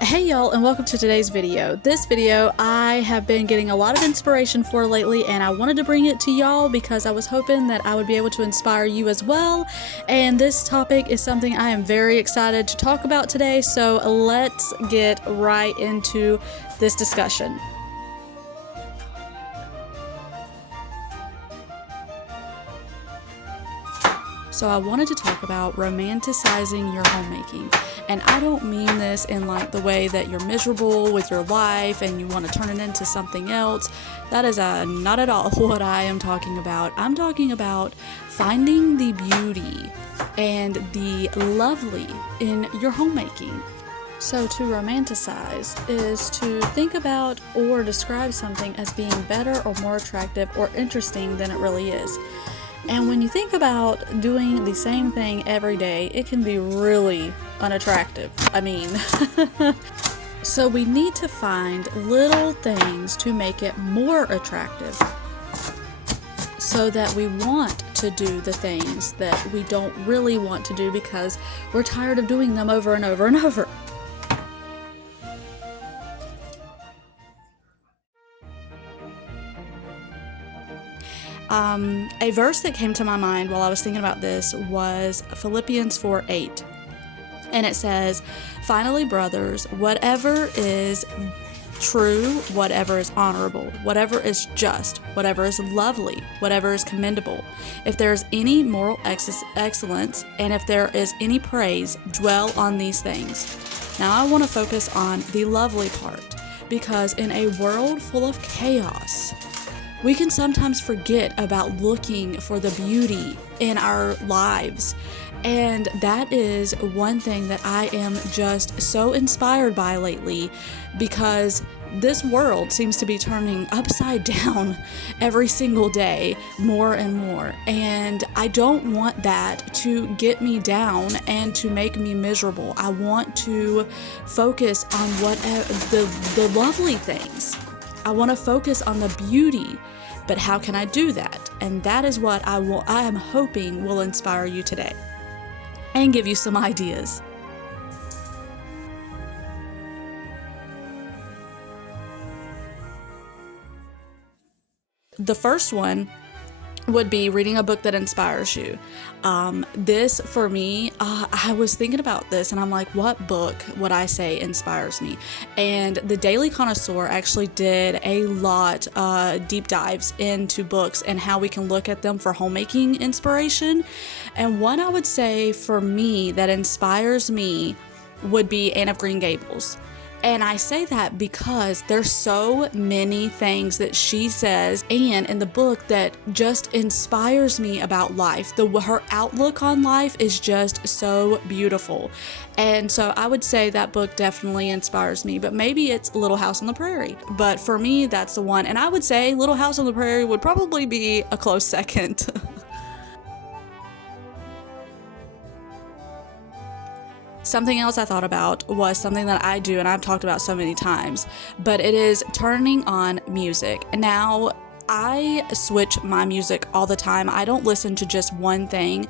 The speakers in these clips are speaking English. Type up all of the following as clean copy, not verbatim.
Hey y'all, and welcome to today's video. This video I have been getting a lot of inspiration for lately, and I wanted to bring it to y'all because I was hoping that I would be able to inspire you as well. And this topic is something I am very excited to talk about today, so let's get right into this discussion. So I wanted to talk about romanticizing your homemaking. And I don't mean this in like the way that you're miserable with your life and you want to turn it into something else. That is not at all what I am talking about. I'm talking about finding the beauty and the lovely in your homemaking. So to romanticize is to think about or describe something as being better or more attractive or interesting than it really is. And when you think about doing the same thing every day, it can be really unattractive. So we need to find little things to make it more attractive so that we want to do the things that we don't really want to do because we're tired of doing them over and over and over. A verse that came to my mind while I was thinking about this was Philippians 4:8. And it says, "Finally, brothers, whatever is true, whatever is honorable, whatever is just, whatever is lovely, whatever is commendable, if there is any moral excellence, and if there is any praise, dwell on these things." Now I want to focus on the lovely part, because in a world full of chaos, we can sometimes forget about looking for the beauty in our lives. And that is one thing that I am just so inspired by lately, because this world seems to be turning upside down every single day, more and more. And I don't want that to get me down and to make me miserable. I want to focus on the lovely things. I want to focus on the beauty, but how can I do that? And that is what I am hoping will inspire you today and give you some ideas. The first one would be reading a book that inspires you. This for me, I was thinking about this and I'm like, what book would I say inspires me? And the Daily Connoisseur actually did a lot deep dives into books and how we can look at them for homemaking inspiration. And one I would say for me that inspires me would be Anne of Green Gables. And I say that because there's so many things that she says and in the book that just inspires me about life. Her outlook on life is just so beautiful. And so I would say that book definitely inspires me, but maybe it's Little House on the Prairie. But for me, that's the one. And I would say Little House on the Prairie would probably be a close second. Something else I thought about was something that I do and I've talked about so many times, but it is turning on music. Now, I switch my music all the time. I don't listen to just one thing,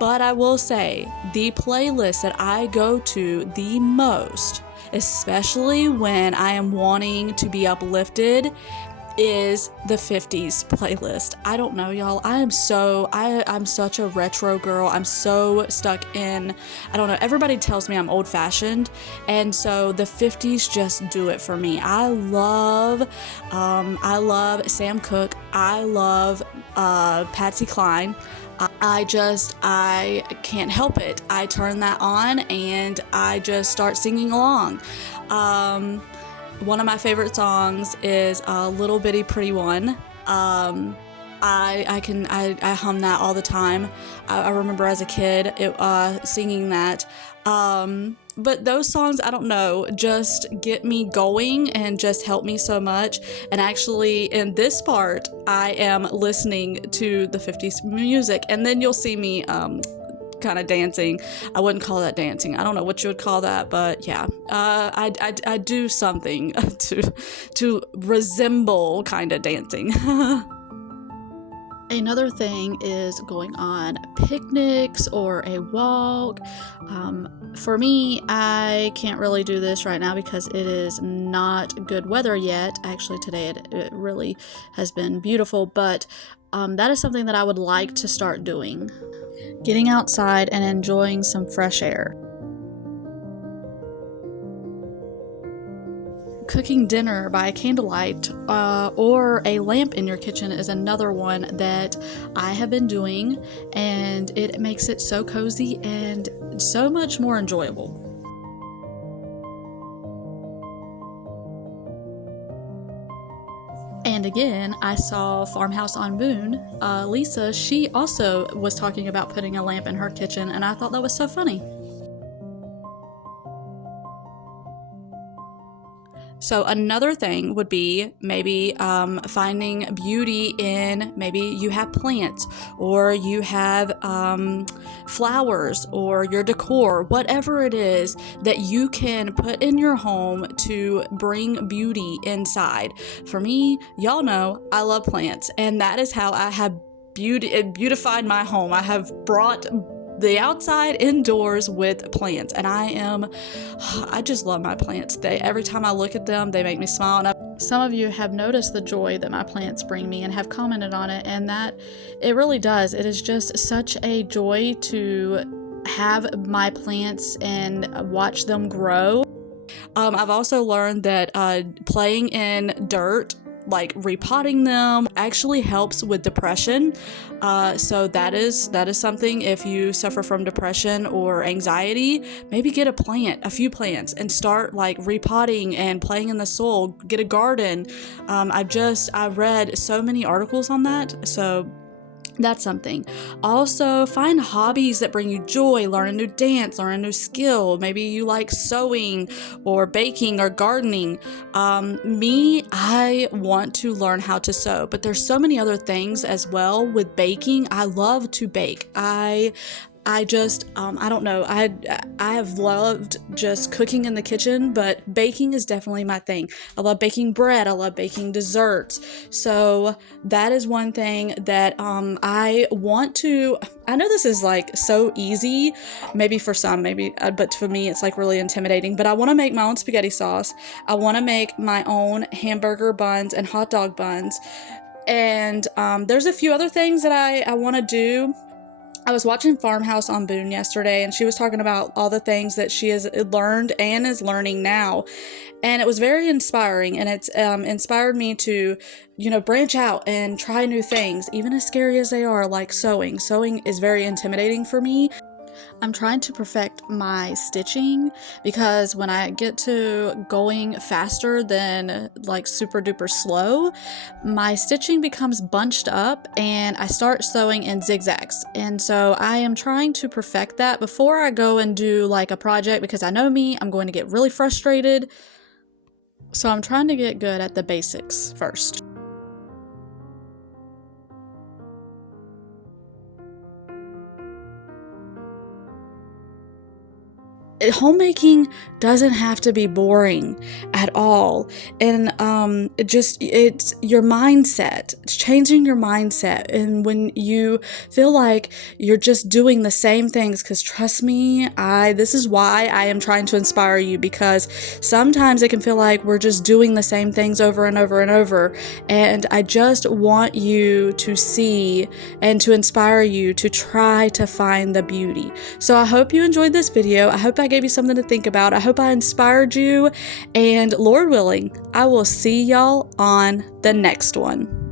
but I will say the playlist that I go to the most, especially when I am wanting to be uplifted, is the 50s playlist. I don't know, y'all. I'm such a retro girl. I'm so stuck in, I don't know, everybody tells me I'm old fashioned, and so the 50s just do it for me. I love Sam Cooke. I love Patsy Cline. I can't help it. I turn that on and I just start singing along. One of my favorite songs is Little Bitty Pretty One. I hum that all the time. I remember as a kid singing that. But those songs, I don't know, just get me going and just help me so much. And actually, in this part, I am listening to the 50s music, and then you'll see me kind of dancing. I wouldn't call that dancing. I don't know what you would call that, but yeah, I do something to resemble kind of dancing. Another thing is going on picnics or a walk. For me, I can't really do this right now because it is not good weather yet. Actually, today it really has been beautiful, but that is something that I would like to start doing. Getting outside and enjoying some fresh air. Cooking dinner by candlelight or a lamp in your kitchen is another one that I have been doing, and it makes it so cozy and so much more enjoyable. And again, I saw Farmhouse on Boone. Lisa, she also was talking about putting a lamp in her kitchen, and I thought that was so funny. So another thing would be maybe finding beauty in, maybe you have plants or you have flowers or your decor, whatever it is that you can put in your home to bring beauty inside. For me, y'all know I love plants, and that is how I have beautified my home. I have brought the outside indoors with plants, and I just love my plants. Every time I look at them, they make me smile. And some of you have noticed the joy that my plants bring me and have commented on it, and that it really does. It is just such a joy to have my plants and watch them grow. I've also learned that playing in dirt, like repotting them, actually helps with depression. So that is something. If you suffer from depression or anxiety, maybe get a few plants, and start like repotting and playing in the soil. Get a garden. I read so many articles on that, so that's something. Also, find hobbies that bring you joy. Learn a new dance, learn a new skill. Maybe you like sewing or baking or gardening. I want to learn how to sew, but there's so many other things as well with baking. I love to bake. I don't know. I have loved just cooking in the kitchen, but baking is definitely my thing. I love baking bread. I love baking desserts. So that is one thing that I want to. I know this is like so easy, maybe for some, but for me it's like really intimidating. But I want to make my own spaghetti sauce. I want to make my own hamburger buns and hot dog buns. And there's a few other things that I want to do. I was watching Farmhouse on Boone yesterday, and she was talking about all the things that she has learned and is learning now. And it was very inspiring, and it's inspired me to, branch out and try new things, even as scary as they are, like sewing. Sewing is very intimidating for me. I'm trying to perfect my stitching, because when I get to going faster than like super duper slow, my stitching becomes bunched up and I start sewing in zigzags. And so I am trying to perfect that before I go and do like a project, because I know me, I'm going to get really frustrated. So I'm trying to get good at the basics first. Homemaking doesn't have to be boring at all, and it's your mindset. It's changing your mindset. And when you feel like you're just doing the same things, because trust me, this is why I am trying to inspire you, because sometimes it can feel like we're just doing the same things over and over and over, and I just want you to see and to inspire you to try to find the beauty. So I hope you enjoyed this video. I hope I gave you something to think about. I hope I inspired you, and Lord willing, I will see y'all on the next one.